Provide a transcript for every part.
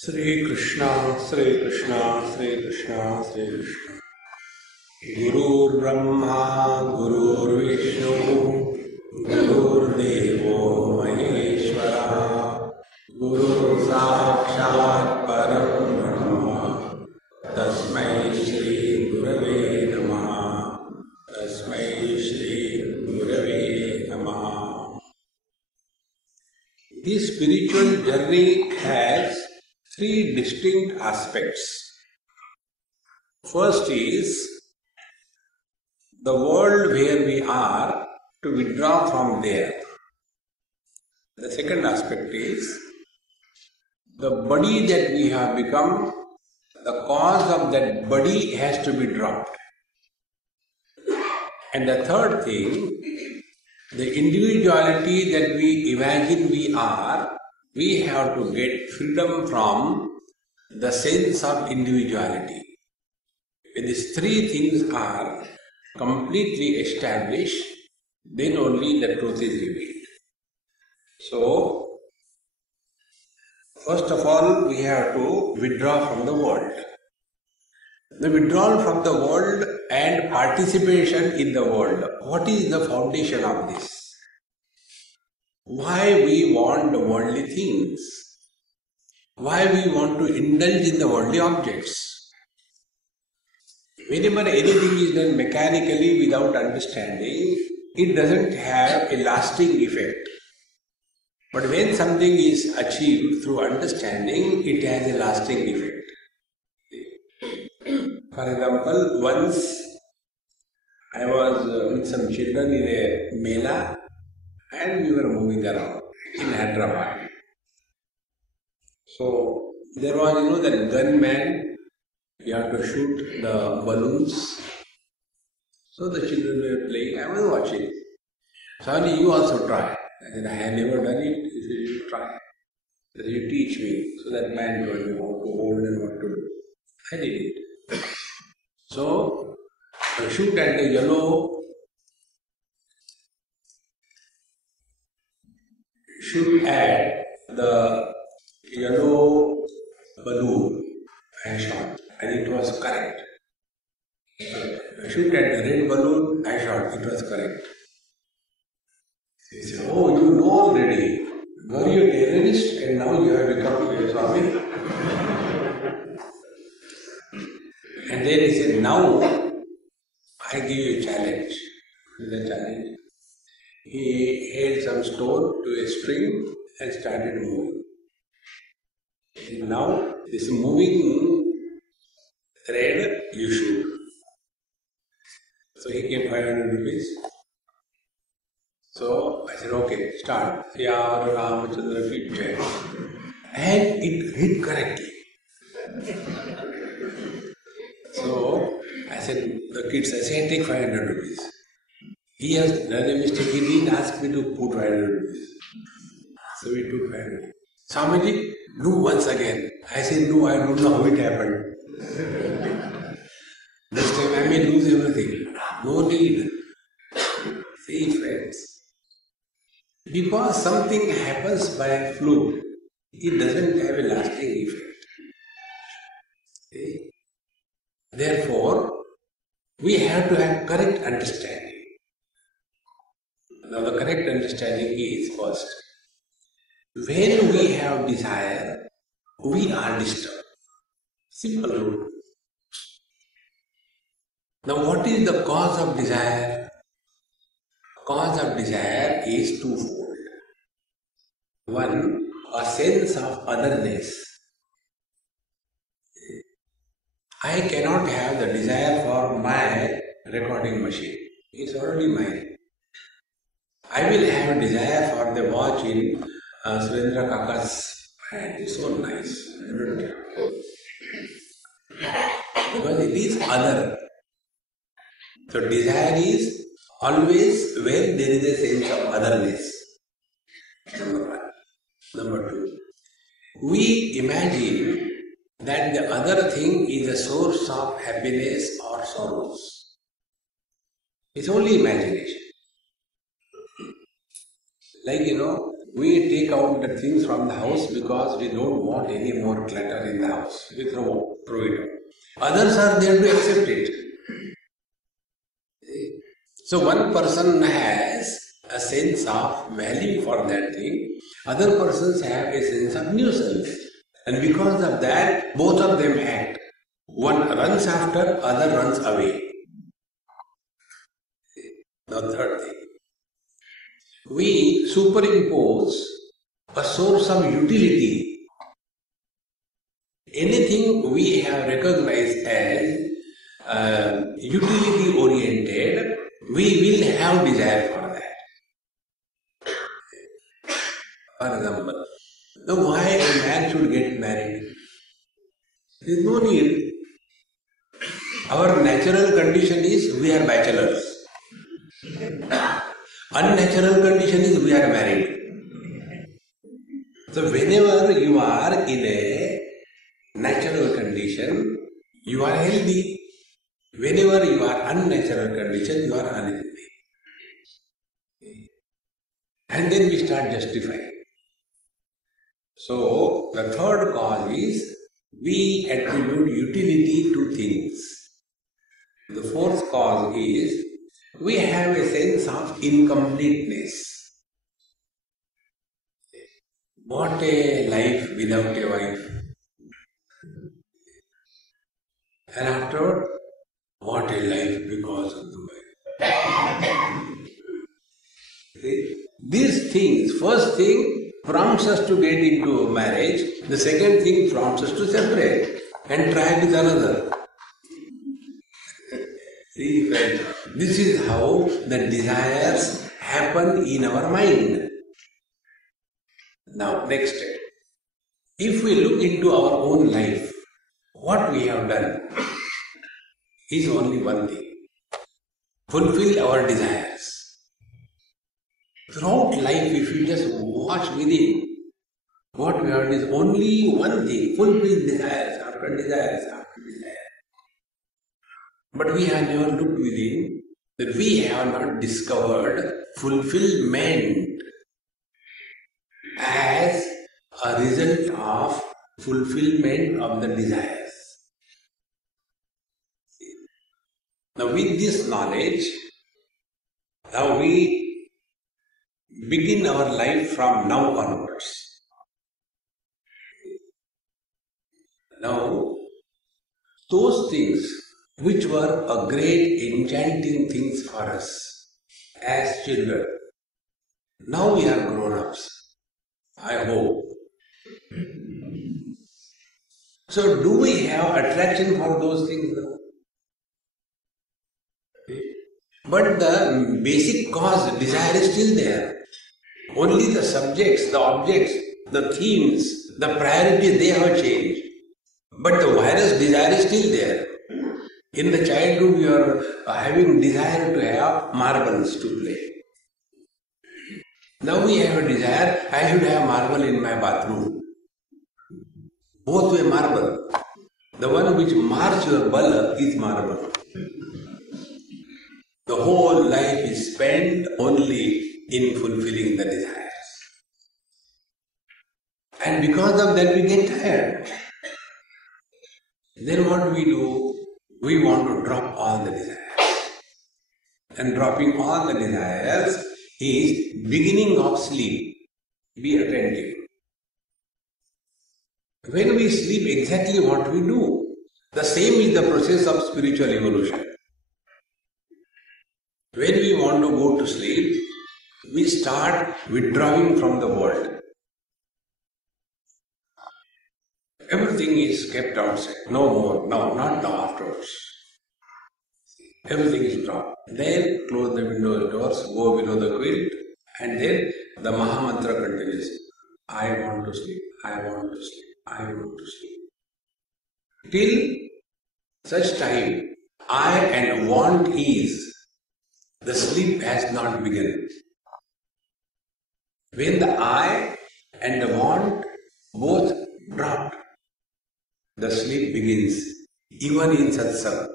Sri Krishna, Sri Krishna, Sri Krishna, Sri Krishna. Gurur Brahma, Gurur Vishnu, Gurur Devo Maheshwara, Guru Sakshat Param Brahma, Tasmai Shri Gurave Namaha, Tasmai Shri Gurave Namaha. This spiritual journey has three distinct aspects. First is the world where we are, to withdraw from there. The second aspect is the body that we have become, the cause of that body has to be dropped. And the third thing, the individuality that we imagine we are, we have to get freedom from the sense of individuality. When these three things are completely established, then only the truth is revealed. So, first of all, we have to withdraw from the world. The withdrawal from the world and participation in the world. What is the foundation of this? Why we want the worldly things? Why we want to indulge in the worldly objects? Whenever anything is done mechanically without understanding, it doesn't have a lasting effect. But when something is achieved through understanding, it has a lasting effect. For example, once I was with some children in a mela and we were moving around in Hyderabad. So there was, that gunman, you have to shoot the balloons. So the children were playing, I was watching. Swami, you also try. I said, I have never done it. He said, you should try. He said, you teach me. So that man told me how to hold and what to do. I did it. So, shoot at the yellow, shoot at the yellow balloon I shot, and it was correct. Shoot at the red balloon I shot, it was correct. He said, oh, you know already. Were you a terrorist and now you have become a Swami? And then he said, now I give you a challenge. The challenge. He held some stone to a string and started moving. And now this moving thread you shoot. So he gave 500 rupees. So I said, okay, start. Ya Ramachandra ki jai. And it hit correctly. So I said, the kids, I said, take 500 rupees. He has done a mistake, he didn't ask me to put 500 rupees. So we took 500. Swamiji, do once again. I said, no, I don't know how it happened. This time I may lose everything. No need. See, friends. Because something happens by fluke, it doesn't have a lasting effect. See? Therefore, we have to have correct understanding. Now the correct understanding is first, when we have desire, we are disturbed. Simple rule. Now what is the cause of desire? Cause of desire is twofold. One, a sense of otherness. I cannot have the desire for my recording machine. It's already mine. I will have a desire for the watch in Surendra Kaka's hand. It's so nice. Because it is other. So desire is always when there is a sense of otherness. Number one. Number two. We imagine that the other thing is a source of happiness or sorrows. It's only imagination. Like, We take out the things from the house because we don't want any more clutter in the house. We throw it out. Others are there to accept it. So one person has a sense of value for that thing. Other persons have a sense of nuisance. And because of that, both of them act. One runs after, other runs away. The third thing. We superimpose a source of utility. Anything we have recognized as utility oriented, we will have desire for that. For example, now why a man should get married? There is no need. Our natural condition is we are bachelors. Unnatural condition is we are married. So whenever you are in a natural condition, you are healthy. Whenever you are unnatural condition, you are unhealthy. And then we start justifying. So the third cause is we attribute utility to things. The fourth cause is we have a sense of incompleteness. What a life without a wife. And afterward, what a life because of the wife. These things, first thing prompts us to get into marriage, the second thing prompts us to separate and try with another. See, friends, this is how the desires happen in our mind. Now, next step. If we look into our own life, what we have done is only one thing. Fulfill our desires. Throughout life, if you just watch within, what we have done is only one thing. Fulfill desires after desires after desires. But we have never looked within, that we have not discovered fulfillment as a result of fulfillment of the desires. Now with this knowledge, now we begin our life from now onwards. Now, those things which were a great enchanting things for us as children, now we are grown-ups, I hope. So do we have attraction for those things now? But the basic cause, desire is still there. Only the subjects, the objects, the themes, the priority, they have changed. But the virus desire is still there. In the childhood, you are having desire to have marbles to play. Now we have a desire, I should have marble in my bathroom. Both way marble. The one which marks your bulb is marble. The whole life is spent only in fulfilling the desires. And because of that we get tired. Then what do? We want to drop all the desires. And dropping all the desires is beginning of sleep. Be attentive. When we sleep, exactly what we do? The same is the process of spiritual evolution. When we want to go to sleep, we start withdrawing from the world. Everything is kept outside. No more. No, not now, afterwards. Everything is dropped. Then close the window doors, go below the quilt, and then the Mahamantra continues. I want to sleep. I want to sleep. I want to sleep. Till such time, I and want is, the sleep has not begun. When the I and the want both dropped, the sleep begins, even in satsang.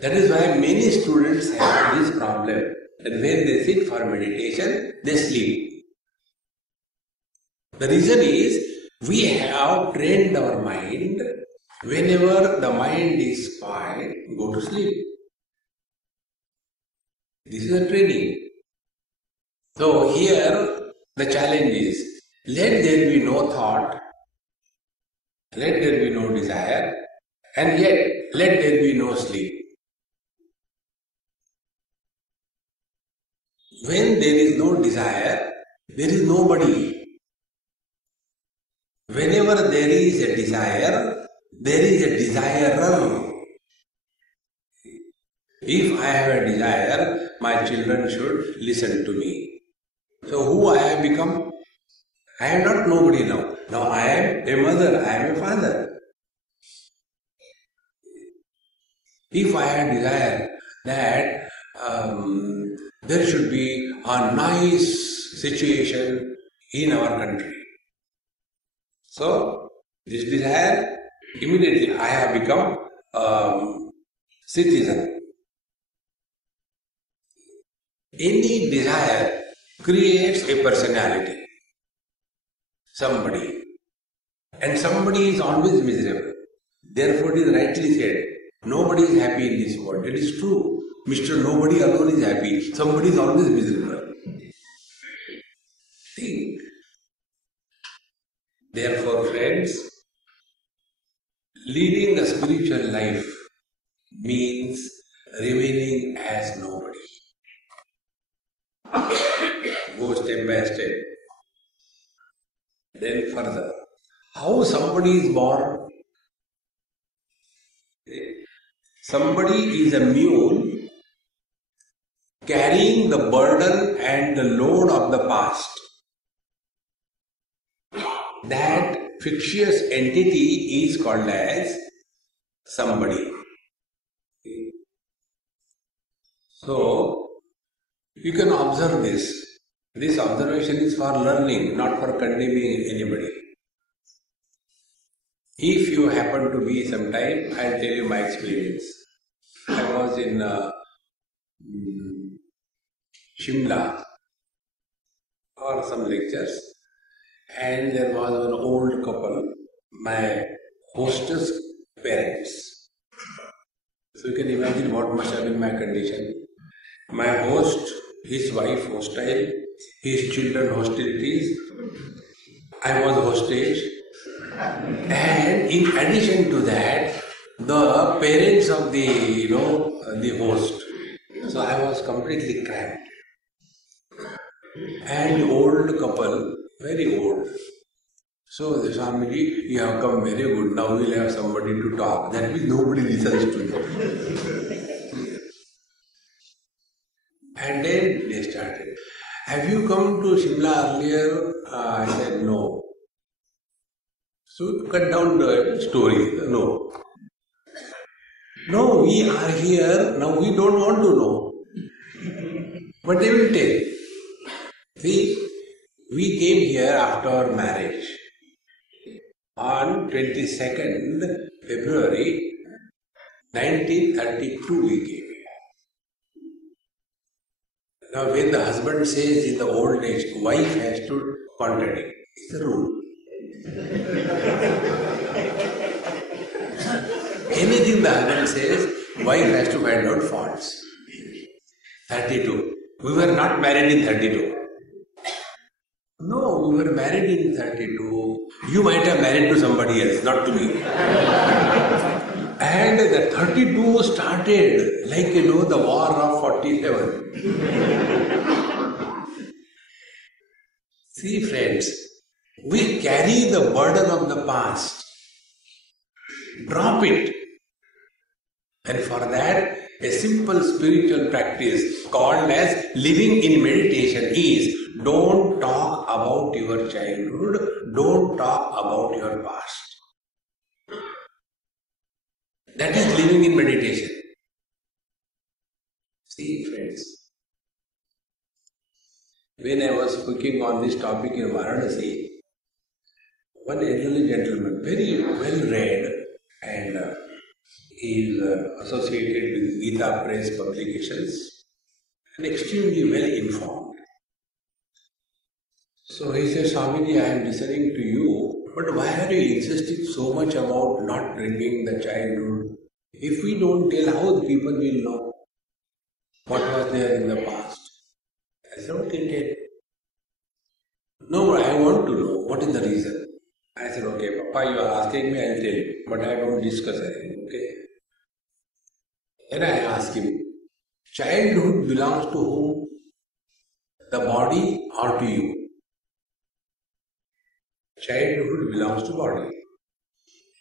That is why many students have this problem. And when they sit for meditation, they sleep. The reason is, we have trained our mind, whenever the mind is quiet, go to sleep. This is a training. So here, the challenge is, let there be no thought, let there be no desire, and yet let there be no sleep. When there is no desire, there is nobody. Whenever there is a desire, there is a desirer. If I have a desire, my children should listen to me. So who I have become? I am not nobody now. Now I am a mother, I am a father. If I have desire that there should be a nice situation in our country. So, this desire, immediately I have become citizen. Any desire creates a personality. Somebody. And somebody is always miserable. Therefore it is rightly said, nobody is happy in this world. It is true. Mr. Nobody alone is happy. Somebody is always miserable. Think. Therefore, friends, leading a spiritual life means remaining as nobody. Go step by step. Then further. How somebody is born? Somebody is a mule carrying the burden and the load of the past. That fictitious entity is called as somebody. So, you can observe this. This observation is for learning, not for condemning anybody. If you happen to be sometime, I'll tell you my experience. I was in Shimla for some lectures, and there was an old couple, my hostess' parents. So you can imagine what must have been my condition. My host, his wife hostile, his children hostilities, I was hostage, and in addition to that, the parents of the host. So I was completely cramped. And the old couple, very old. So the Swamiji, you have come very good, now we'll have somebody to talk. That means nobody listens to you. And then they started. Have you come to Shimla earlier? I said no. So cut down the story. No. No, we are here, now we don't want to know. But they will tell. See, we came here after our marriage. On 22nd February 1932 we came here. Now when the husband says in the old age, wife has to contradict. It's a rule. Anything the husband says, wife has to find out faults. 32. We were not married in 32. No, we were married in 32. You might have married to somebody else, not to me. And the 32 started like, the war of 47. See, friends, we carry the burden of the past. Drop it. And for that, a simple spiritual practice called as living in meditation is, don't talk about your childhood, don't talk about your past. That is living in meditation. See, friends, when I was speaking on this topic in Varanasi, one elderly gentleman, very well read, and he is associated with Gita Press publications, and extremely well informed. So he says, Swamiji, I am listening to you, but why are you insisting so much about not bringing the childhood? If we don't tell, how the people will know what was there in the past? I said, okay, tell. No, I want to know. What is the reason? I said, okay, Papa, you are asking me, I will tell you. But I don't discuss anything, okay? Then I asked him, childhood belongs to whom? The body or to you? Childhood belongs to body.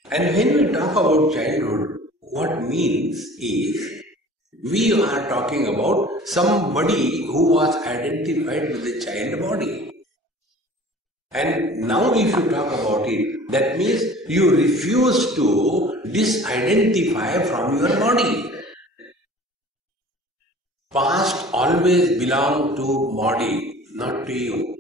And when we talk about childhood, what means is, we are talking about somebody who was identified with the child body. And now if you talk about it, that means you refuse to disidentify from your body. Past always belong to body, not to you.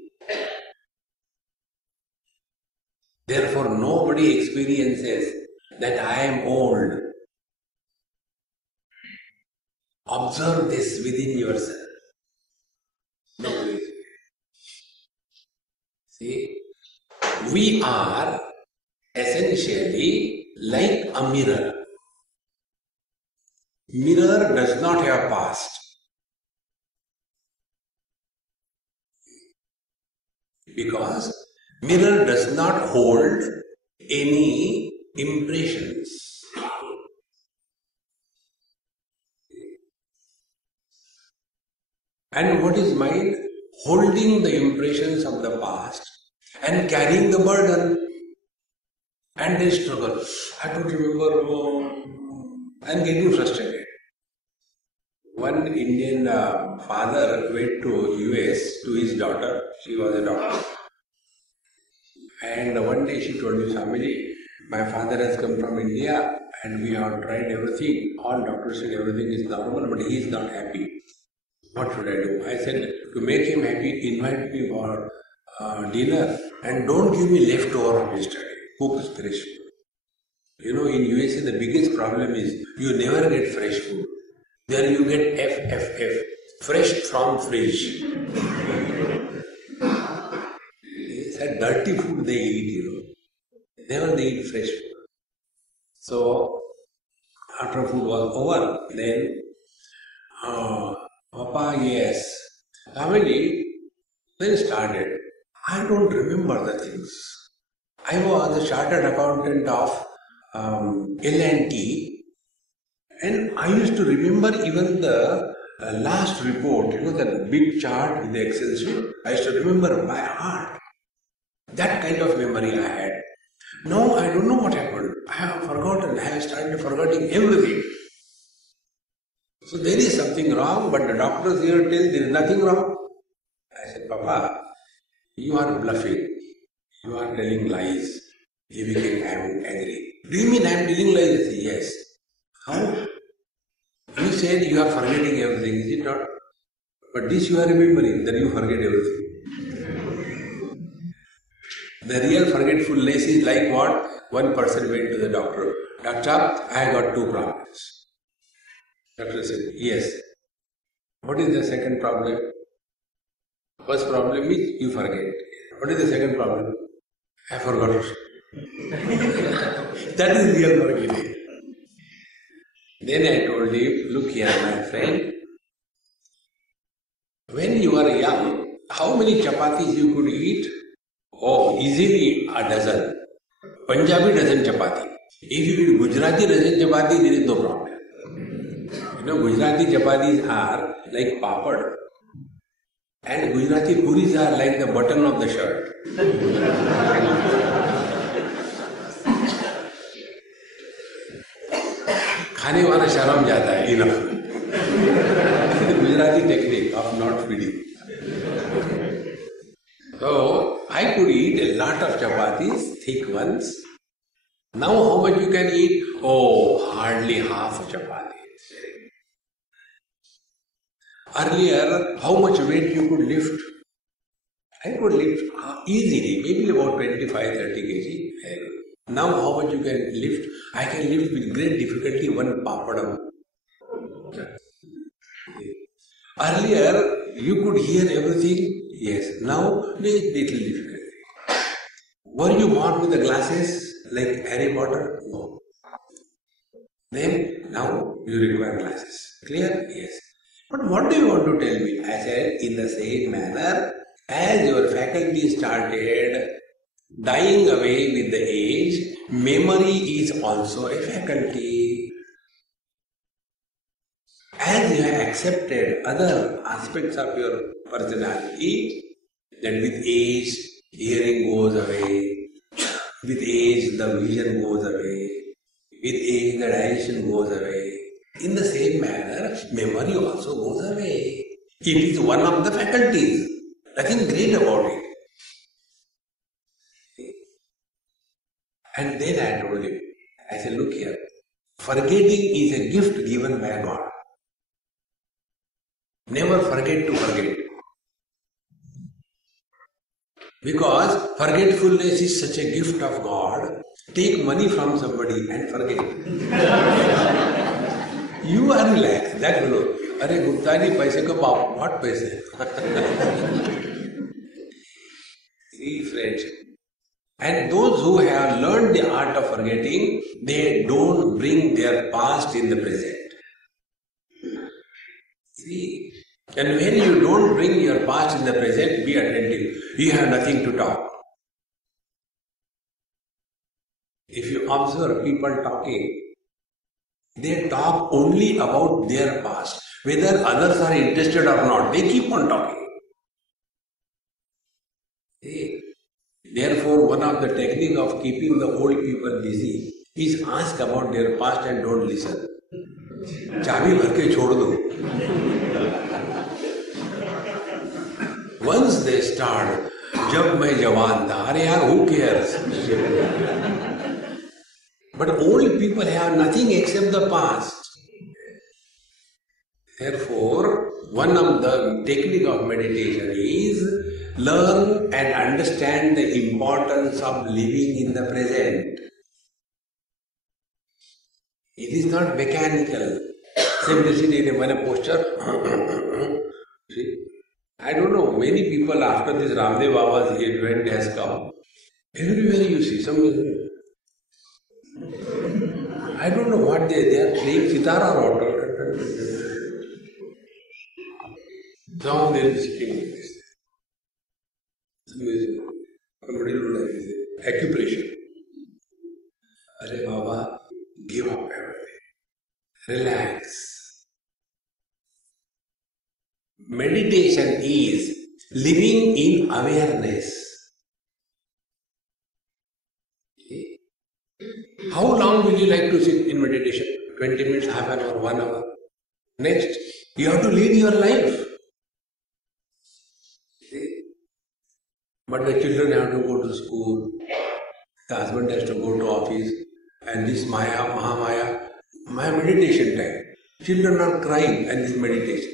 Therefore, nobody experiences that I am old. Observe this within yourself. Nobody. See, we are essentially like a mirror. Mirror does not have past. Because mirror does not hold any impressions. And what is mind? Holding the impressions of the past and carrying the burden. And they struggle. I don't remember, and getting frustrated. One Indian father went to US to his daughter. She was a doctor. And one day she told me, Swamiji, my father has come from India and we have tried everything. All doctors said everything is normal, but he is not happy. What should I do? I said, to make him happy, invite me for dinner and don't give me leftover of yesterday. Cook fresh food. You know, in USA the biggest problem is you never get fresh food. There you get FFF, fresh from fridge. It's a dirty food they eat, you know. Never they eat fresh food. So, after food was over, then, Papa, yes. Family, then started. I don't remember the things. I was a chartered accountant of L&T, and I used to remember even the last report, you know, that big chart in the Excel sheet. I used to remember by heart. That kind of memory I had. Now I don't know what happened. I have forgotten. I have started forgetting everything. So there is something wrong, but the doctors here tell there is nothing wrong. I said, Papa, you are bluffing. You are telling lies. He became angry. Do you mean I am telling lies? I said, yes. How? You said you are forgetting everything, is it not? But this you are remembering, then you forget everything. The real forgetfulness is like what? One person went to the doctor. Doctor, I got 2 problems. Doctor said, yes. What is the second problem? First problem is you forget. What is the second problem? I forgot. That is real forgetting. Then I told him, look here my friend, when you were young, how many chapatis you could eat? Oh, easily a dozen. Punjabi dozen chapati. If you eat Gujarati dozen chapati, there is no problem. You know, Gujarati chapatis are like papad. And Gujarati puris are like the button of the shirt. खाने वाला शर्म जाता है, enough. This is the Gujarati technique of not feeding. So, I could eat a lot of chapatis, thick ones. Now how much you can eat? Oh, hardly half a chapati. Earlier, how much weight you could lift? I could lift easily, maybe about 25-30 kg. Now how much you can lift? I can lift with great difficulty 1 papadam. Earlier, you could hear everything. Yes. Now, it's little difficult. Were you born with the glasses like Harry Potter? No. Then, now you require glasses. Clear? Yes. But what do you want to tell me? I said, in the same manner, as your faculty started dying away with the age, memory is also a faculty. As you have accepted other aspects of your personality, that with age, hearing goes away, with age, the vision goes away, with age, the digestion goes away. In the same manner, memory also goes away. It is one of the faculties. Nothing great about it. And then I told him, I said, look here, forgetting is a gift given by God. Never forget to forget. Because forgetfulness is such a gift of God. Take money from somebody and forget. You are relaxed. That fellow, Are Gupta ji, paise ka baap. What paise? See, friends. And those who have learned the art of forgetting, they don't bring their past in the present. See, and when you don't bring your past in the present, be attentive. You have nothing to talk. If you observe people talking, they talk only about their past. Whether others are interested or not, they keep on talking. See? Therefore, one of the techniques of keeping the old people busy is ask about their past and don't listen. चाबी भर के छोड़ दो. Once they start, जब मैं जवान था, अरे यार, who cares? But old people have nothing except the past. Therefore, one of the technique of meditation is learn and understand the importance of living in the present. It is not mechanical. Simply sitting in a posture. See? I don't know, many people after this Ramdev Baba's event has come, everywhere you see some. I don't know what they are playing sitara or what. Some of them sitting like this. Music. Somebody will like this. Acupressure. Arey Baba, give up everything. Relax. Meditation is living in awareness. Okay. How long will you like to sit in meditation? 20 minutes, half an hour, 1 hour. Next, you have to lead your life. Okay. But the children have to go to school, the husband has to go to office, and this Maya, Mahamaya, my meditation time. Children are crying and this meditation.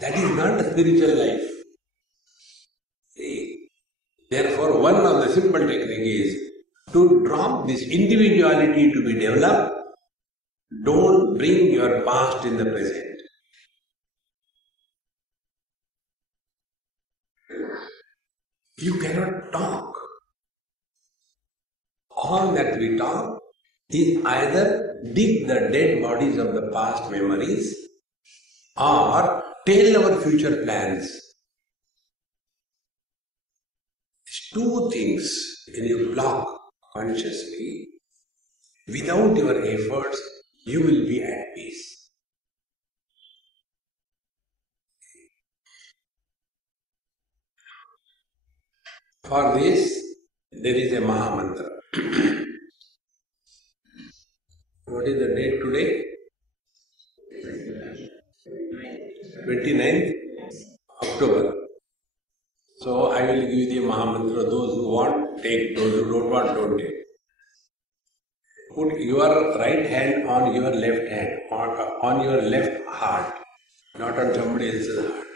That is not a spiritual life. See? Therefore, one of the simple techniques is to drop this individuality to be developed. Don't bring your past in the present. You cannot talk. All that we talk is either dig the dead bodies of the past memories or tell our future plans. These two things, when you block consciously, without your efforts, you will be at peace. For this, there is a Maha Mantra. What is the date today? 29th October. So I will give the Maha Mantra. Those who want, take. Those who don't want, don't take. Put your right hand on your left hand, on your left heart, not on somebody else's heart.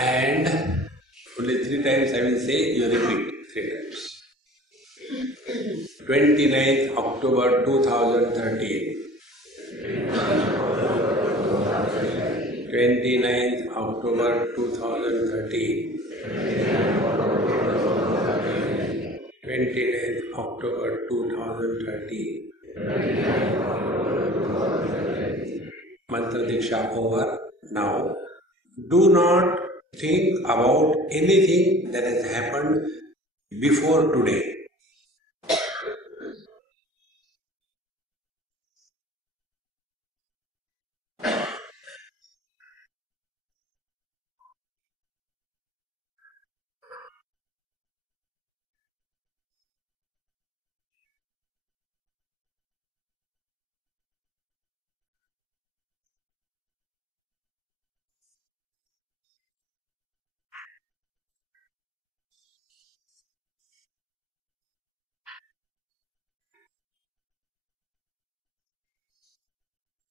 And only 3 times I will say, you repeat 3 times. 29th October 2013. 29th October 2013. 29th October 2013. Mantra Diksha over. Now, do not think about anything that has happened before today.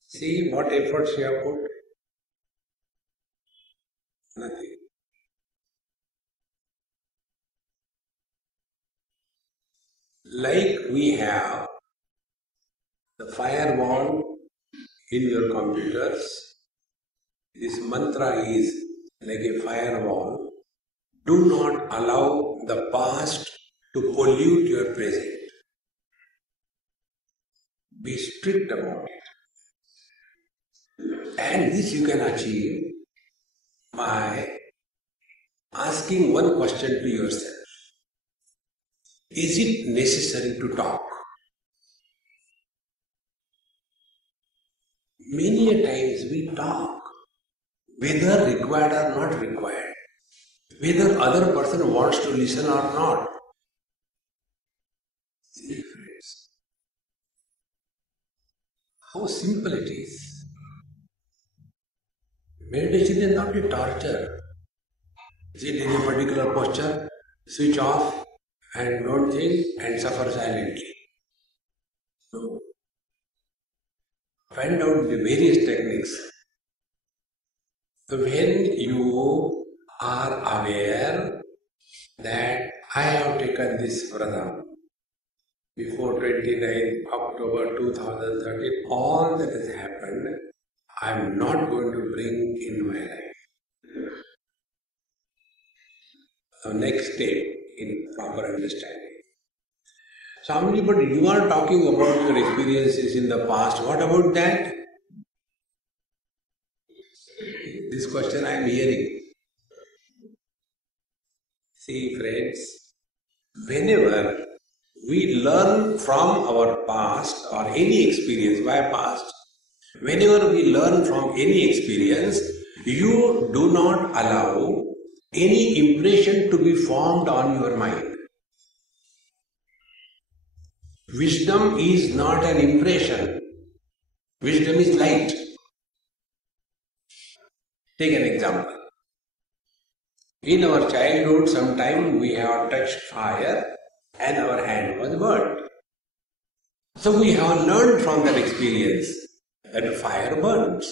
See what efforts you have put? Nothing. Like we have the firewall in your computers, this mantra is like a firewall. Do not allow the past to pollute your present. Be strict about it. And this you can achieve by asking one question to yourself. Is it necessary to talk? Many a times we talk, whether required or not required, whether other person wants to listen or not. See, friends, how simple it is. Meditation is not a torture. Sit in a particular posture, switch off and don't think and suffer silently. No. Find out the various techniques. So when you are aware that I have taken this vrata before 29th October 2013, all that has happened, I am not going to bring in my life. So next step in proper understanding. Swami, but you are talking about your experiences in the past. What about that? This question I am hearing. See, friends, whenever we learn from our past or any experience, why past? Whenever we learn from any experience, you do not allow any impression to be formed on your mind. Wisdom is not an impression. Wisdom is light. Take an example. In our childhood, sometime we have touched fire and our hand was burnt. So we have learned from that experience that fire burns.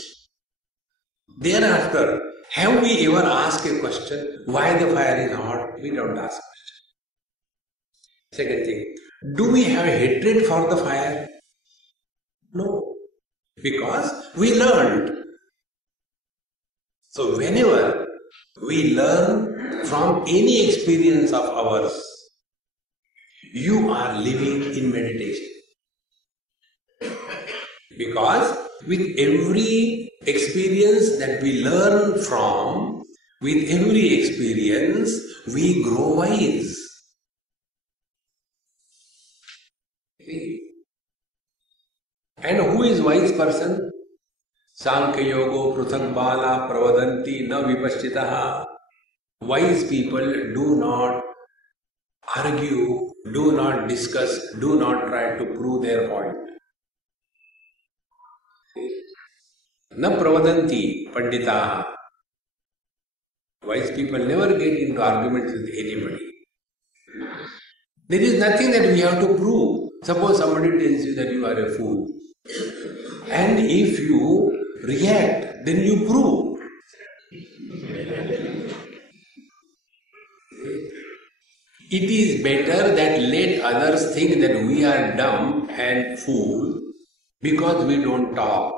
Thereafter, have we ever asked a question, why the fire is hot? We don't ask question. Second thing, do we have hatred for the fire? No, because we learned. So whenever we learn from any experience of ours, you are living in meditation. Because with every experience that we learn from, with every experience, we grow wise. And who is wise person? Sankhya yogo pruthak bala pravadanti na vipaschitaha. Wise people do not argue, do not discuss, do not try to prove their point. Na pravadanti panditaha. Wise people never get into arguments with anybody. There is nothing that we have to prove. Suppose somebody tells you that you are a fool. And if you react, then you prove. It is better that let others think that we are dumb and fool because we don't talk.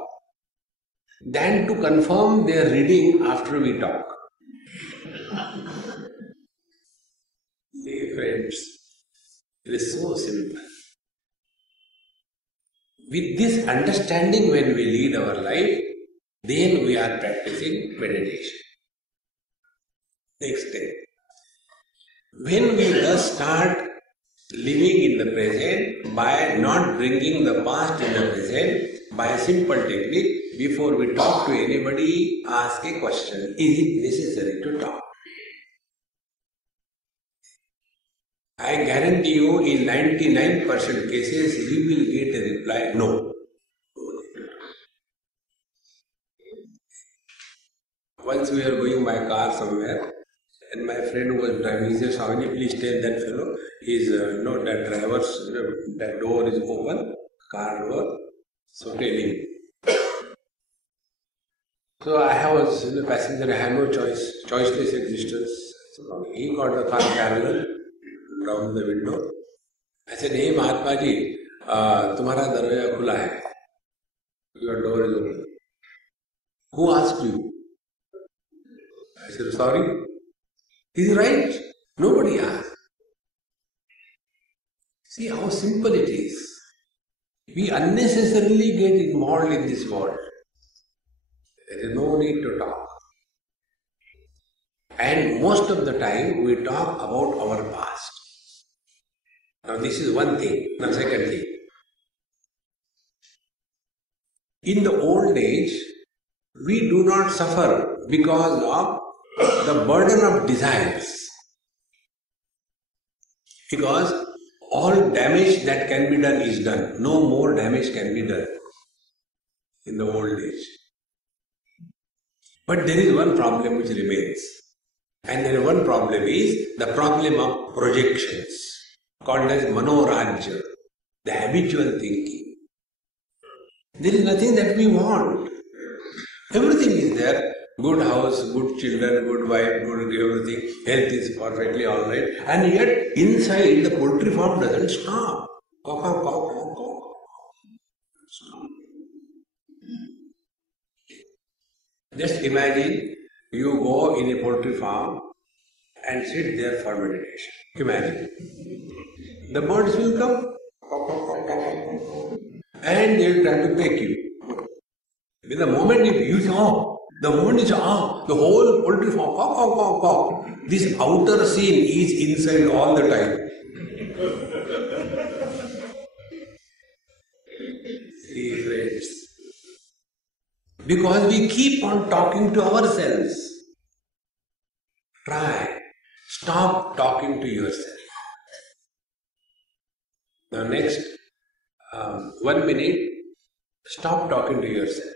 than to confirm their reading after we talk. Dear friends, it is so simple. With this understanding, when we lead our life, then we are practicing meditation. Next step. When we thus start living in the present by not bringing the past in the present, by a simple technique, before we talk to anybody, ask a question. Is it necessary to talk? I guarantee you, in 99% cases, you will get a reply, no. Once we were going by car somewhere, and my friend was driving. He said, Swami, please tell that fellow, that driver's, that door is open, car door, so tell him. So I was the passenger, I had no choice, choiceless existence. So he got the car parallel down the window. I said, hey Mahatma ji, तुम्हारा दरवाजा खुला है. Your door is open. Who asked you? I said, sorry. He's right. Nobody asked. See how simple it is. We unnecessarily get involved in this world. There is no need to talk. And most of the time we talk about our past. Now this is one thing. Now second thing. In the old age, we do not suffer because of the burden of desires. Because all damage that can be done is done. No more damage can be done in the old age. But there is one problem which remains. And there is one problem is the problem of projections, called as manorajya, the habitual thinking. There is nothing that we want. Everything is there. Good house, good children, good wife, good everything. Health is perfectly alright. And yet inside the poultry farm doesn't stop. Caw, caw, caw, caw, caw. Stop. Just imagine you go in a poultry farm and sit there for meditation. Imagine. The birds will come and they will try to peck you. With the moment you say, the moment is the whole poultry farm, caw, caw, caw, caw. This outer scene is inside all the time. See, friends. Because we keep on talking to ourselves. Try. Stop talking to yourself. Now next 1 minute, stop talking to yourself.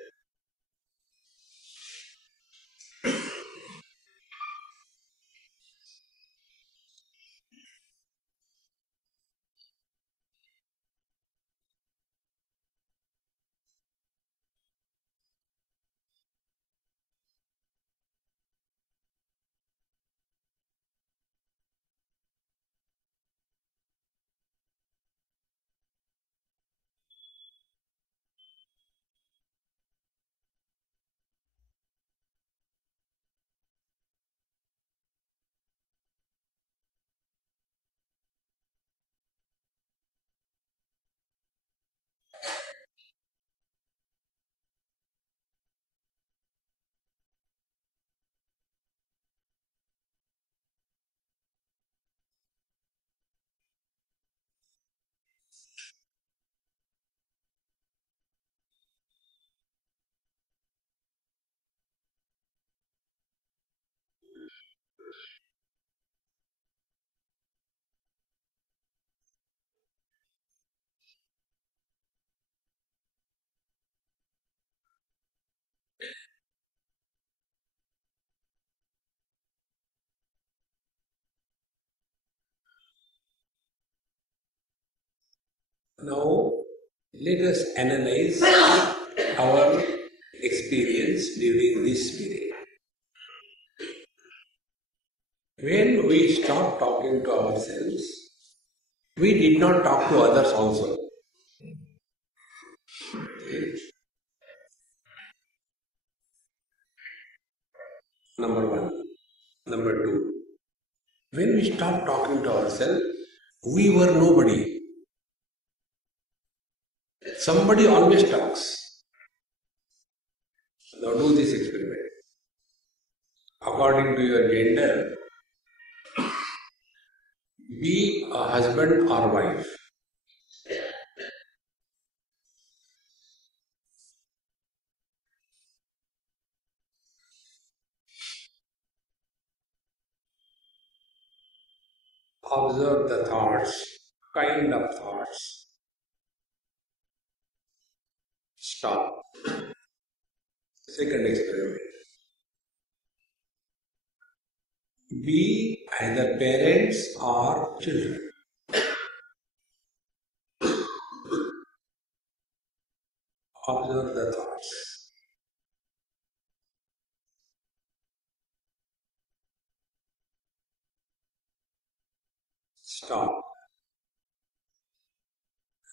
Now, let us analyze our experience during this period. When we stopped talking to ourselves, we did not talk to others also. Number one. Number two. When we stop talking to ourselves, we were nobody. Somebody always talks. Now do this experiment. According to your gender, be a husband or wife. Observe the thoughts, kind of thoughts. Stop. Second experiment. Be either parents or children. Observe the thoughts. Stop.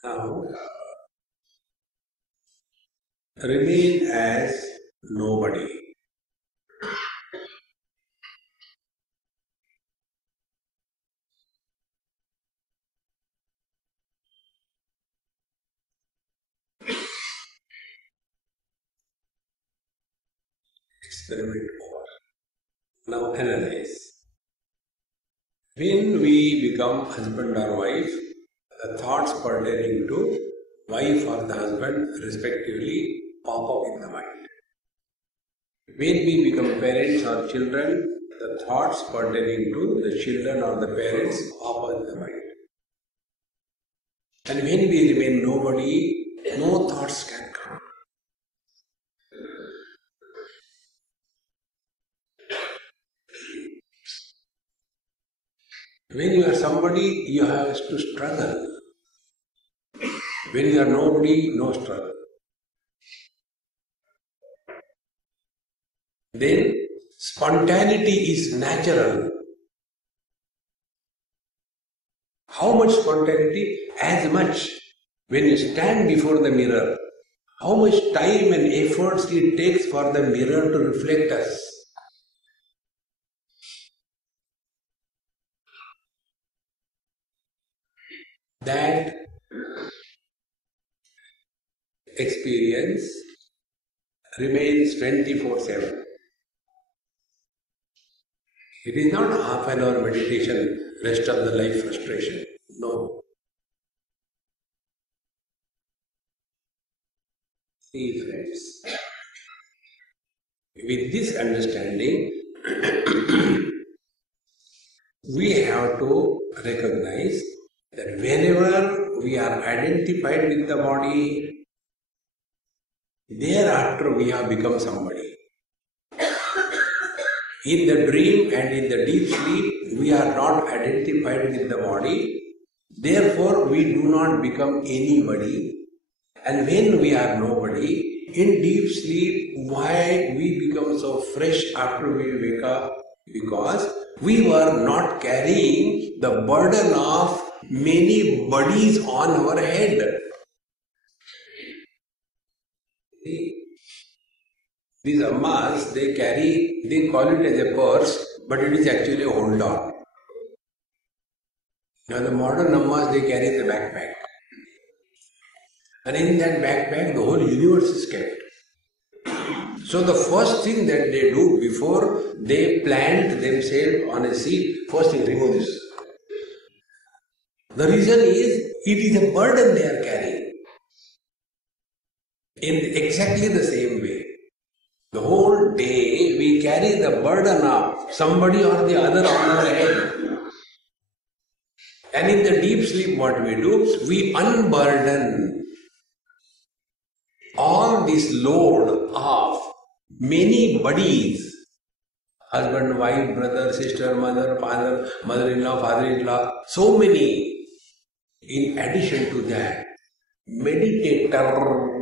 Now, remain as nobody. Experiment over. Now analyze. When we become husband or wife, the thoughts pertaining to wife or the husband respectively pop up in the mind. When we become parents or children, the thoughts pertaining to the children or the parents pop up in the mind. And when we remain nobody, no thoughts can come. When you are somebody, you have to struggle. When you are nobody, no struggle. Then spontaneity is natural. How much spontaneity? As much. When you stand before the mirror, how much time and efforts it takes for the mirror to reflect us. That experience remains 24/7. It is not half an hour meditation, rest of the life frustration. No. See friends, with this understanding, we have to recognize that whenever we are identified with the body, thereafter we have become somebody. In the dream and in the deep sleep, we are not identified with the body, therefore we do not become anybody. And when we are nobody, in deep sleep, why we become so fresh after we wake up? Because we were not carrying the burden of many bodies on our head. These ammas, they call it as a purse, but it is actually a hold on. Now the modern ammas, they carry the backpack. And in that backpack, the whole universe is kept. So the first thing that they do before they plant themselves on a seat, first thing, remove this. The reason is, it is a burden they are carrying. In exactly the same way. The whole day we carry the burden of somebody or the other on our head. And in the deep sleep what we do? We unburden all this load of many bodies. Husband, wife, brother, sister, mother, father, mother-in-law, father-in-law, so many. In addition to that, meditator.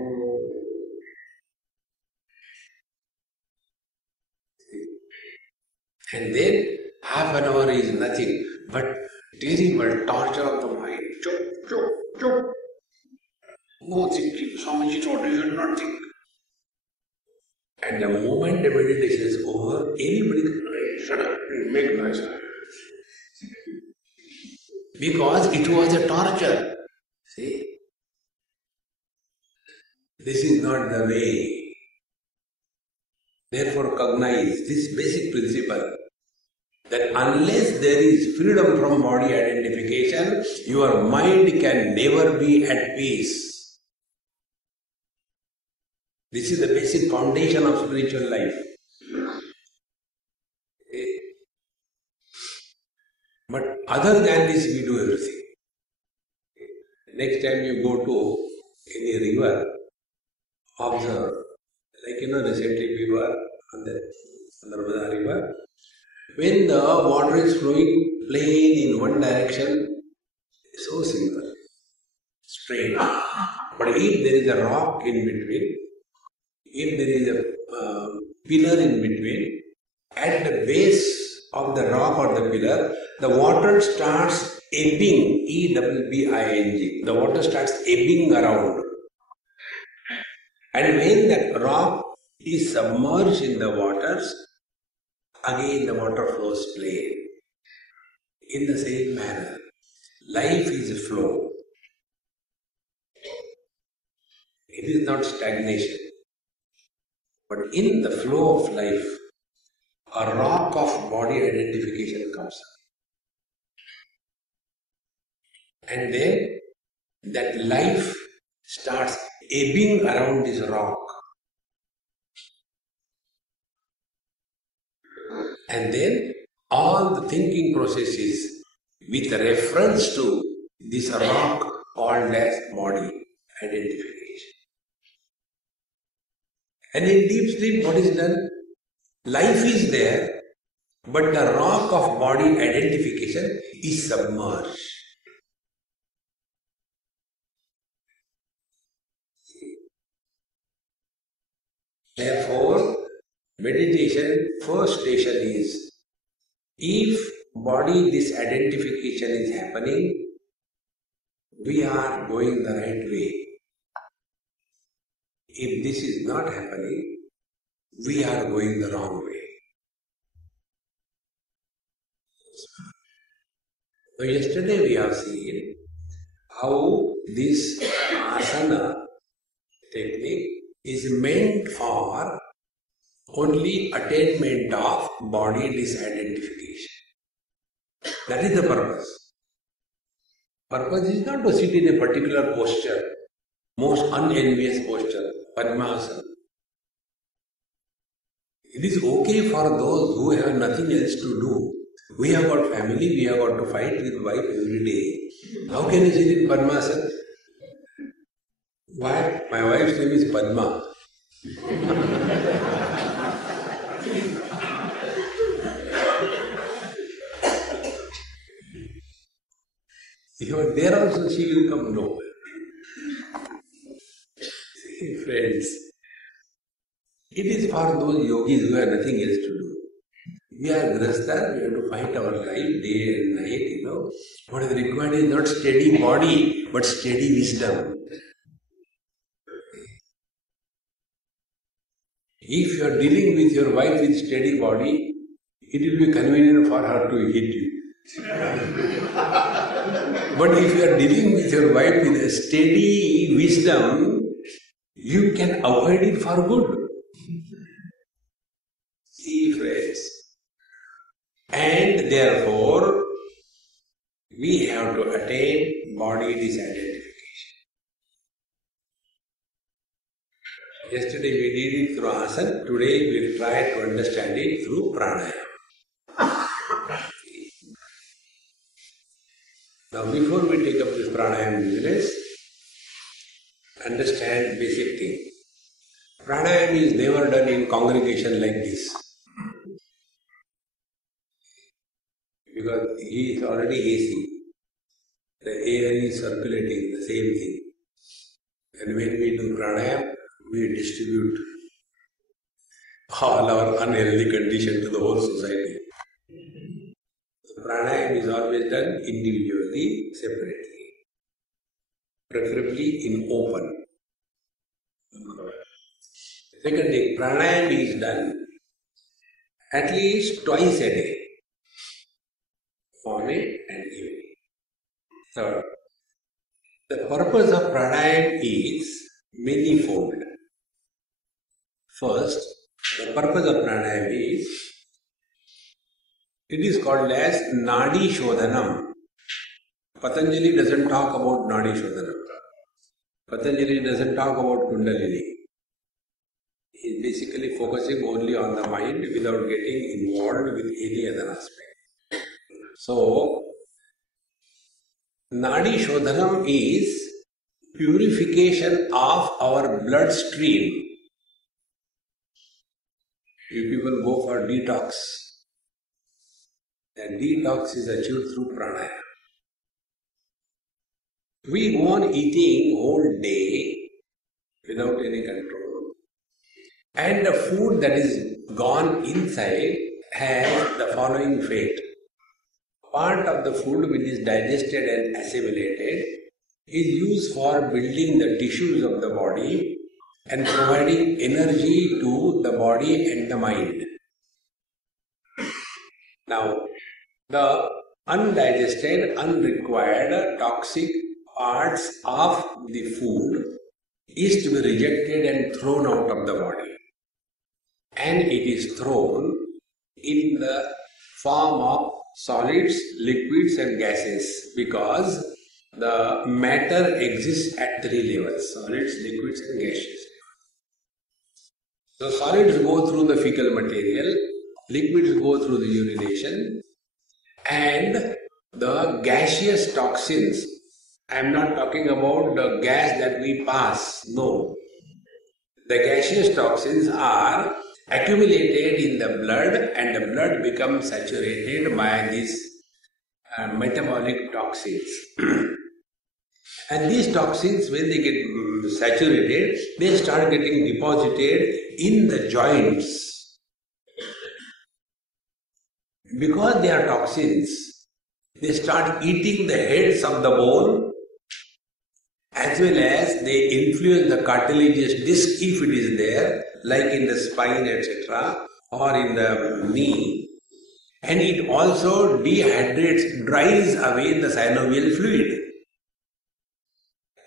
And then half an hour is nothing but terrible torture of the mind. Chop, chop, chop. No thinking. Swamiji told you should not think. And the moment the meditation is over, anybody can shut up and make noise. Because it was a torture. See? This is not the way. Therefore, cognize this basic principle that unless there is freedom from body identification, your mind can never be at peace. This is the basic foundation of spiritual life. But other than this, we do everything. Next time you go to any river, observe. Like recently we were on the Narmada river. When the water is flowing plain in one direction, so simple, straight. But if there is a rock in between, if there is a pillar in between, at the base of the rock or the pillar, the water starts ebbing, E-B-B-I-N-G. The water starts ebbing around. And when that rock is submerged in the waters, again the water flows plain. In the same manner, life is a flow. It is not stagnation. But in the flow of life, a rock of body identification comes up. And then that life starts ebbing around this rock. And then all the thinking processes with reference to this rock called as body identification. And in deep sleep, what is done? Life is there, but the rock of body identification is submerged. Therefore, meditation first station is, if body disidentification is happening, we are going the right way. If this is not happening, we are going the wrong way. So yesterday we have seen how this asana technique is meant for only attainment of body disidentification. That is the purpose. Purpose is not to sit in a particular posture, most unenvious posture, Padmasana. It is okay for those who have nothing else to do. We have got family, we have got to fight with wife every day. How can you sit in Padmasana? Why? My wife's name is Padma. If you are there also, she will come nowhere. See, friends, it is for those yogis who have nothing else to do. We are grasta, we have to fight our life day and night, What is required is not steady body, but steady wisdom. If you are dealing with your wife with steady body, it will be convenient for her to hit you. But if you are dealing with your wife with a steady wisdom, you can avoid it for good. See, friends. And therefore, we have to attain body disidentification. Yesterday we did it through asana, today we will try to understand it through pranayama. Now before we take up this pranayama business, understand basic thing. Pranayama is never done in congregation like this. Because he is already AC. The air is circulating, the same thing. And when we do pranayama, we distribute all our unhealthy condition to the whole society. Pranayama is always done individually, separately. Preferably in open. Second thing, pranayama is done at least twice a day, morning and evening. Third, the purpose of pranayama is manifold. First, the purpose of pranayama is, it is called as Nadi Shodhanam. Patanjali doesn't talk about Nadi Shodhanam. Patanjali doesn't talk about Kundalini. He is basically focusing only on the mind without getting involved with any other aspect. So, Nadi Shodhanam is purification of our bloodstream. You people go for detox. And detox is achieved through pranayama. We go on eating whole day without any control. And the food that is gone inside has the following fate. Part of the food which is digested and assimilated is used for building the tissues of the body and providing energy to the body and the mind. Now, the undigested, unrequired, toxic parts of the food is to be rejected and thrown out of the body. And it is thrown in the form of solids, liquids and gases, because the matter exists at three levels: solids, liquids and gaseous. So solids go through the fecal material, liquids go through the urination, and the gaseous toxins, I am not talking about the gas that we pass, no. The gaseous toxins are accumulated in the blood, and the blood becomes saturated by these metabolic toxins. And these toxins, when they get saturated, they start getting deposited in the joints. Because they are toxins, they start eating the heads of the bone, as well as they influence the cartilaginous disc if it is there, like in the spine, etc., or in the knee. And it also dehydrates, dries away the synovial fluid.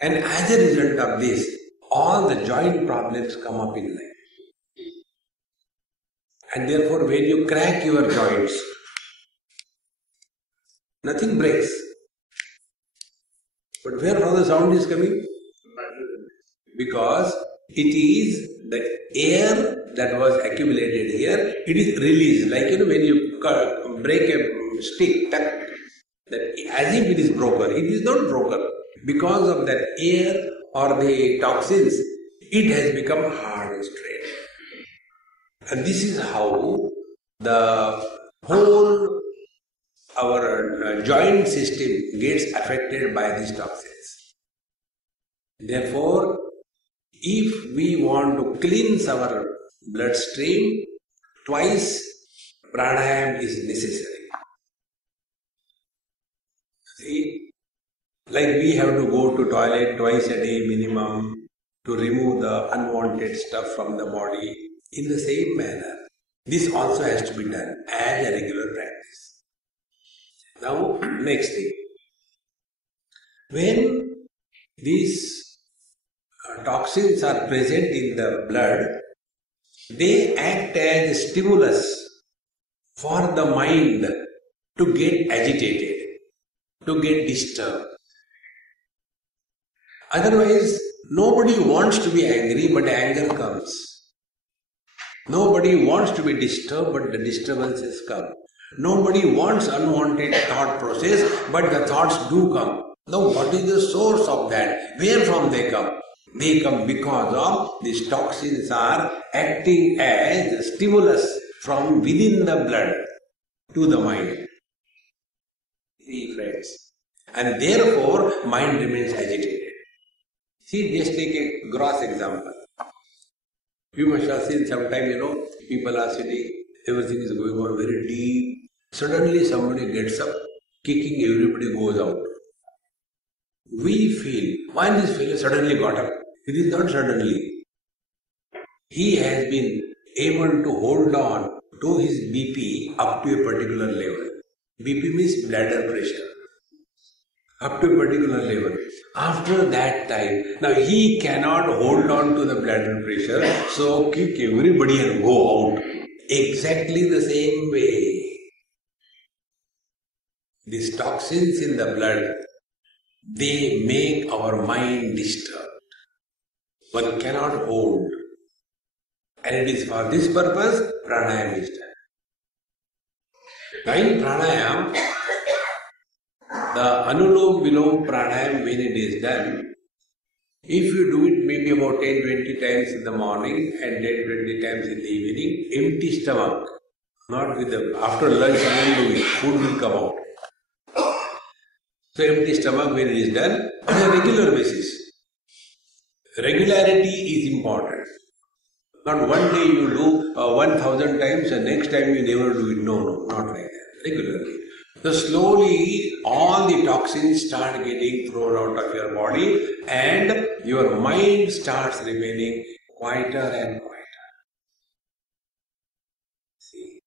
And as a result of this, all the joint problems come up in life. And therefore, when you crack your joints, nothing breaks. But where from the sound is coming? Because it is the air that was accumulated here, it is released. Like when you break a stick, that as if it is broken. It is not broken. Because of that air or the toxins, it has become hard and straight. And this is how the whole our joint system gets affected by these toxins. Therefore, if we want to cleanse our bloodstream, twice pranayama is necessary. See, like we have to go to toilet twice a day minimum to remove the unwanted stuff from the body. In the same manner, this also has to be done as a regular practice. Now, next thing. When these toxins are present in the blood, they act as a stimulus for the mind to get agitated, to get disturbed. Otherwise, nobody wants to be angry, but anger comes. Nobody wants to be disturbed, but the disturbances come. Nobody wants unwanted thought process, but the thoughts do come. Now, what is the source of that? Where from they come? They come because of these toxins are acting as a stimulus from within the blood to the mind. See, friends. And therefore, mind remains agitated. See, just take a gross example. You must have seen sometime, people are sitting, everything is going on very deep. Suddenly somebody gets up, kicking, everybody goes out. We feel, why this fellow suddenly got up? It is not suddenly. he has been able to hold on to his BP up to a particular level. BP means bladder pressure. Up to a particular level. After that time, now he cannot hold on to the bladder pressure, so kick everybody and go out. Exactly the same way. These toxins in the blood, they make our mind disturbed. One cannot hold. And it is for this purpose, pranayama is done. Now in pranayama, the anulom vilom pranayama, when it is done, if you do it maybe about 10-20 times in the morning and 10-20 times in the evening, empty stomach, not with the, after lunch again do it, food will come out. So empty stomach when it is done on a regular basis. Regularity is important. Not one day you do 1,000 times and next time you never do it. No, not like that. Regularly. So slowly all the toxins start getting thrown out of your body and your mind starts remaining quieter and quieter. See.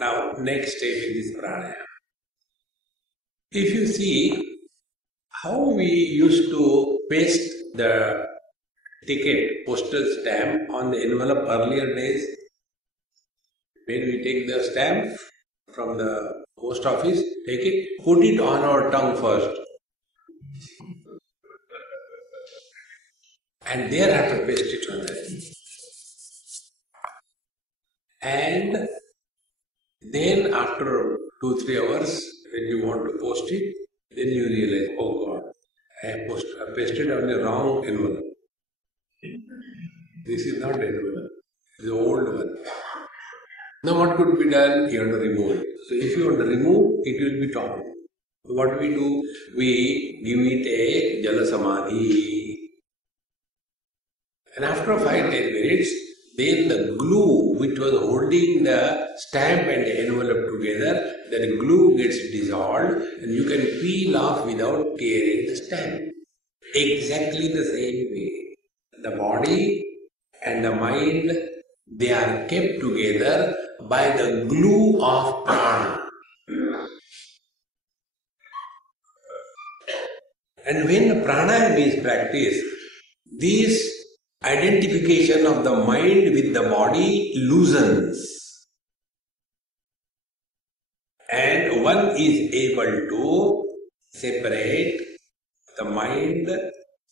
Now next step in this pranayama. If you see how we used to paste the ticket, postal stamp on the envelope earlier days, when we take the stamp from the post office, take it, put it on our tongue first. And thereafter paste it on that. And then after 2-3 hours, when you want to post it, then you realize, oh God, I pasted on the wrong envelope. This is not envelope, it is the old one. Now what could be done? You have to remove it. So if you want to remove, it will be torn. What we do? We give it a jala samadhi. And after 5-10 minutes, then the glue which was holding the stamp and the envelope together, that glue gets dissolved and you can peel off without tearing the stamp. Exactly the same way. The body and the mind, they are kept together by the glue of prana. And when pranayama is practiced, this identification of the mind with the body loosens. And one is able to separate the mind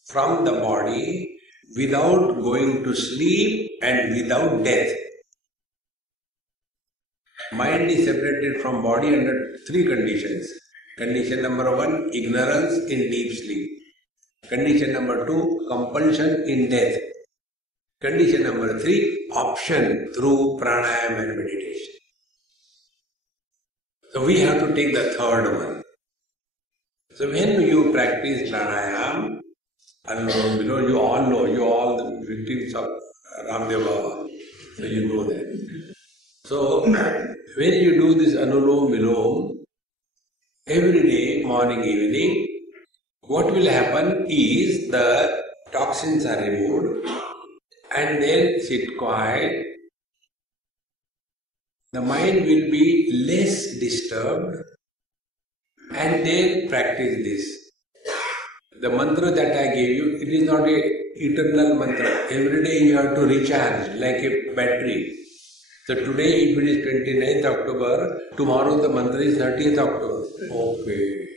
from the body without going to sleep and without death. Mind is separated from body under 3 conditions. Condition number 1, ignorance in deep sleep. Condition number 2, compulsion in death. Condition number 3, option through pranayama and meditation. So we have to take the third one. So when you practice pranayama, you all know, you all the victims of Ramdev Baba, so you know that. So when you do this anulom vilom, every day, morning, evening, what will happen is the toxins are removed and then sit quiet. The mind will be less disturbed and then practice this. The mantra that I gave you, it is not an eternal mantra. Every day you have to recharge like a battery. So today if it is 29th October, tomorrow the mantra is 30th October. Okay.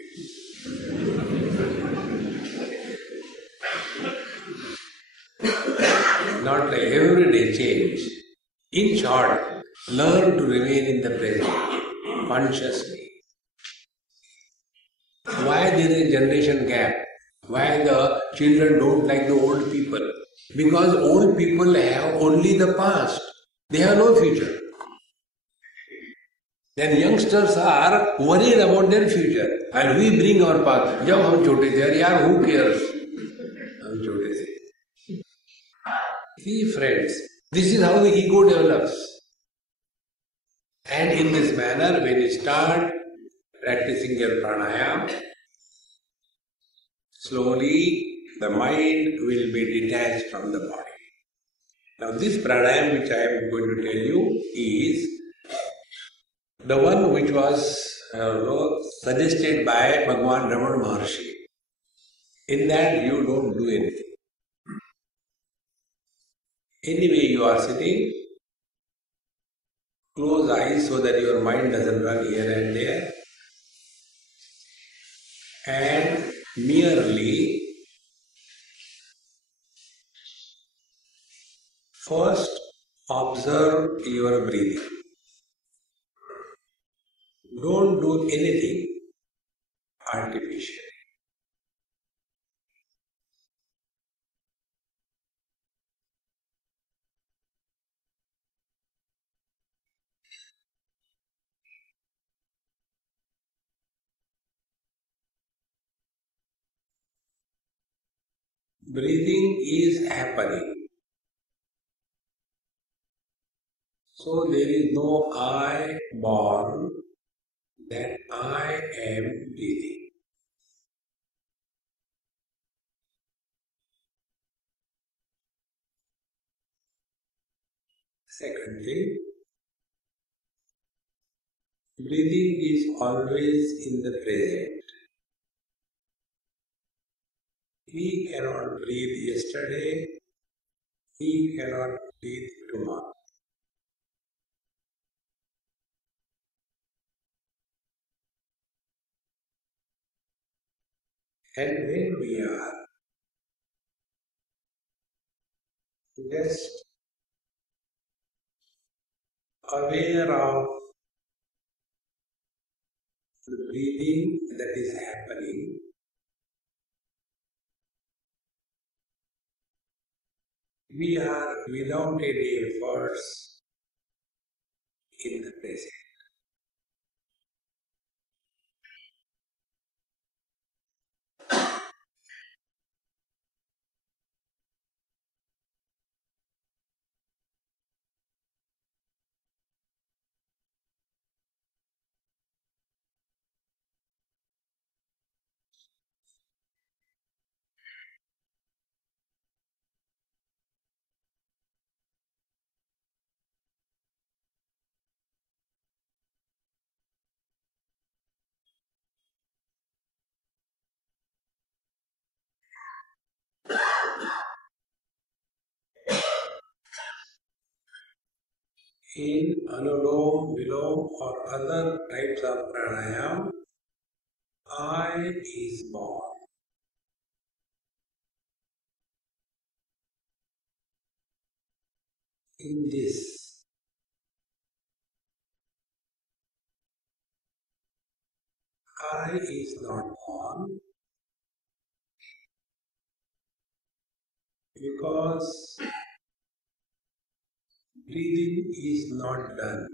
Not like every day change. In short, learn to remain in the present, consciously. Why there is a generation gap? Why the children don't like the old people? Because old people have only the past. They have no future. Then youngsters are worried about their future. And we bring our past. Jab hum chote the, yaar, who cares? Hum chote the. See friends, this is how the ego develops. And in this manner, when you start practicing your pranayama, slowly the mind will be detached from the body. Now this pranayam which I am going to tell you is the one which was suggested by Bhagwan Ramana Maharshi. In that you don't do anything. Anyway, you are sitting, close eyes so that your mind doesn't run here and there, and merely first observe your breathing. Don't do anything artificial. Breathing is happening. So there is no I born that I am breathing. Second thing, breathing is always in the present. We cannot breathe yesterday, we cannot breathe tomorrow. And when we are just aware of the breathing that is happening, we are without any efforts in the present. In Anulom, Vilom or other types of pranayam, I is born. In this, I is not born because breathing is not done.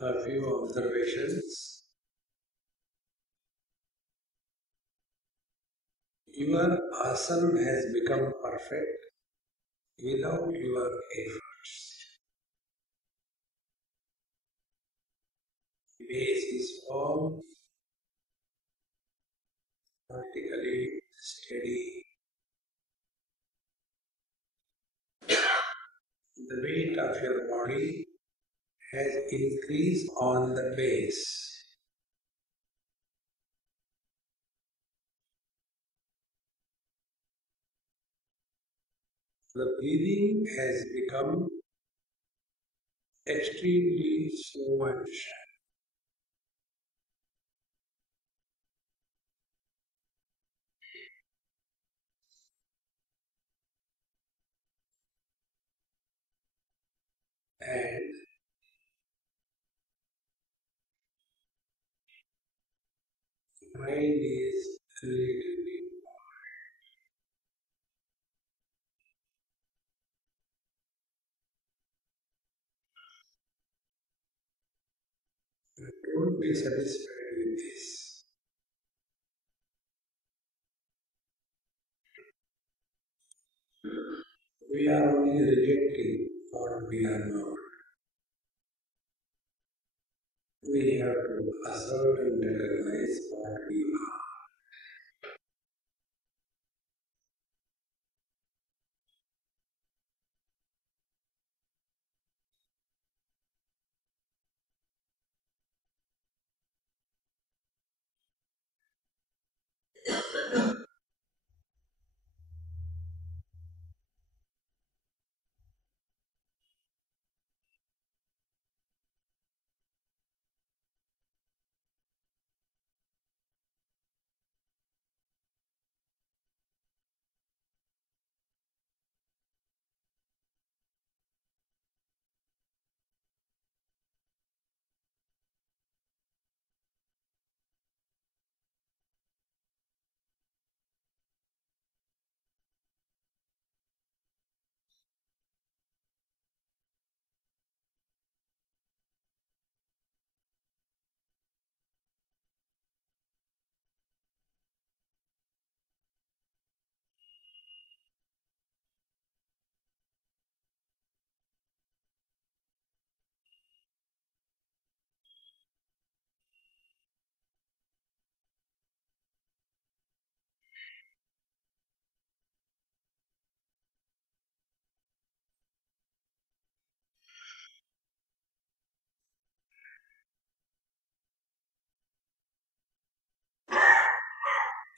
A few observations. Your asana has become perfect without your efforts. Base is firm, vertically steady. The weight of your body has increased on the base. The breathing has become extremely slow and shallow. And mind is relatively. Don't be satisfied with this. We are only rejecting what we are not. We have to assert and recognize what we are.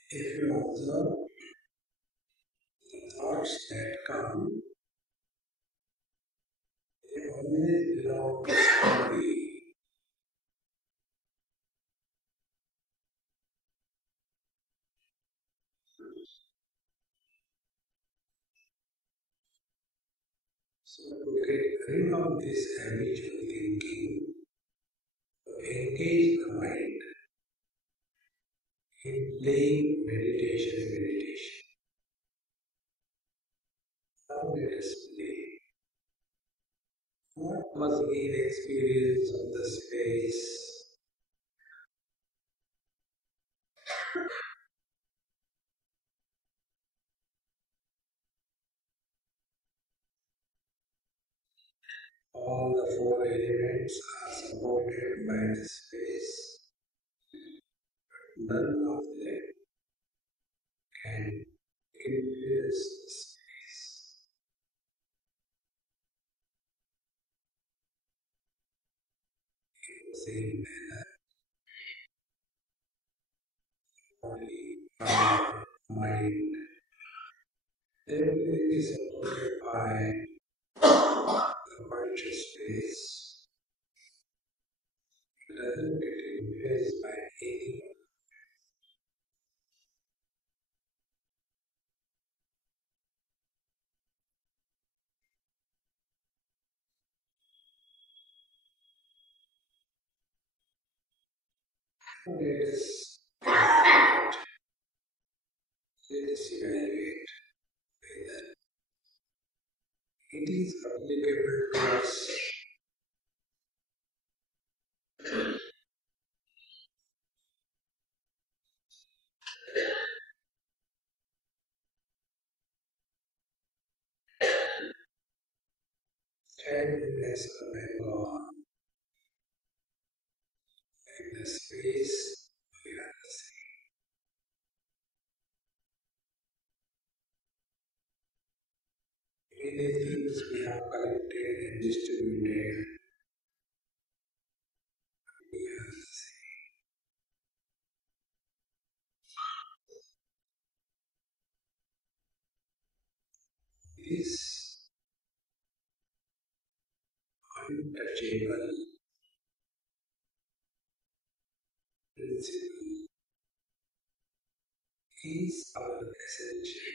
If you observe the thoughts that come, they always belong to somebody. So to get rid of this habitual thinking, engage the mind in playing meditation. Now let us play. What was the experience of the space? All the four elements are supported by the space. None of them can influence the space. In the same manner, body, mind, everything is supported by the conscious space. It doesn't get influenced by anything. Let us evaluate whether it is applicable to us. Stand as a member in the space we are seeing. Many things we have collected and distributed, we are seeing. This untouchable principle is our essential.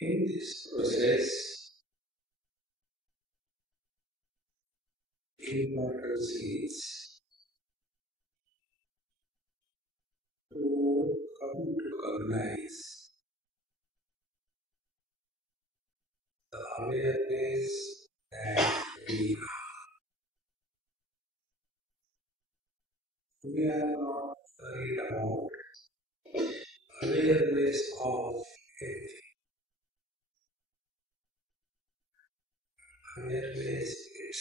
In this process, importance is to come to recognize the awareness that we are not worried about awareness of anything. Awareness is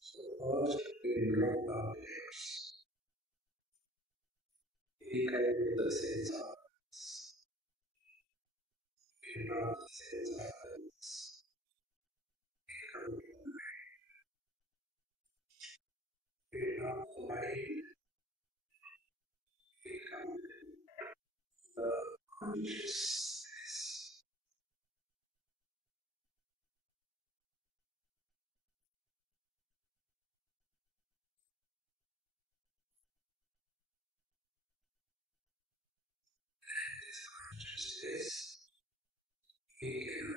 so first we drop our layers. We come to the sense of we drop the sense of we come to we drop the mind, we come to the consciousness. This consciousness we can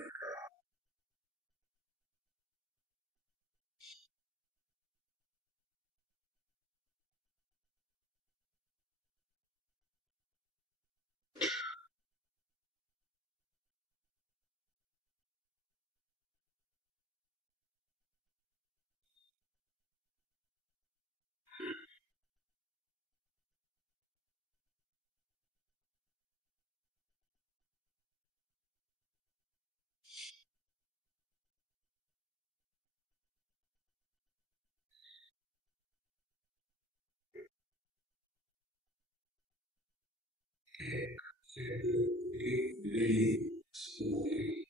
Deep breathing slowly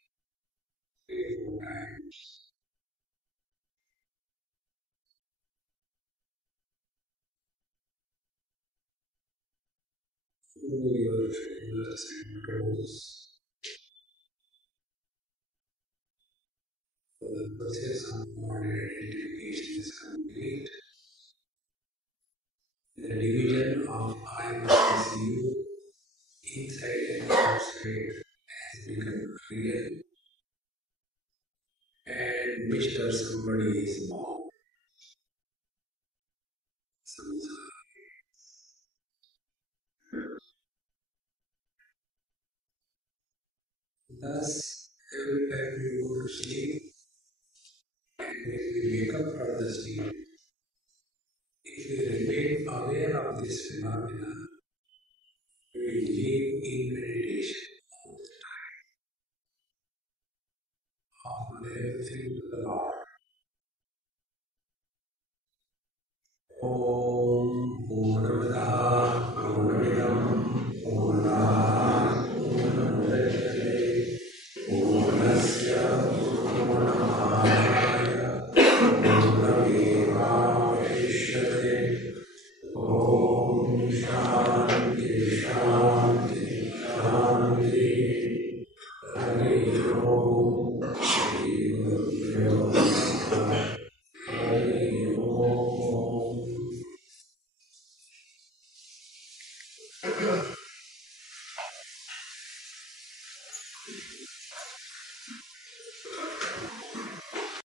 3 4 times. Through your fingers and toes. So the process of body identification is complete. The division of I versus you, inside and outside, has become real, and Mr. Somebody is born. Thus, every time you go to sleep, and when you wake up from the sleep, if you remain aware of this phenomena, you will live in meditation on everything to the Lord. Om Purnamada Purnamidam Purnat Purnamudachyate Purnasya Purnamaya Purnameva Vaishyate Om Shanti Shanti Shanti Hari Om Shri Guru Namaha Hari Om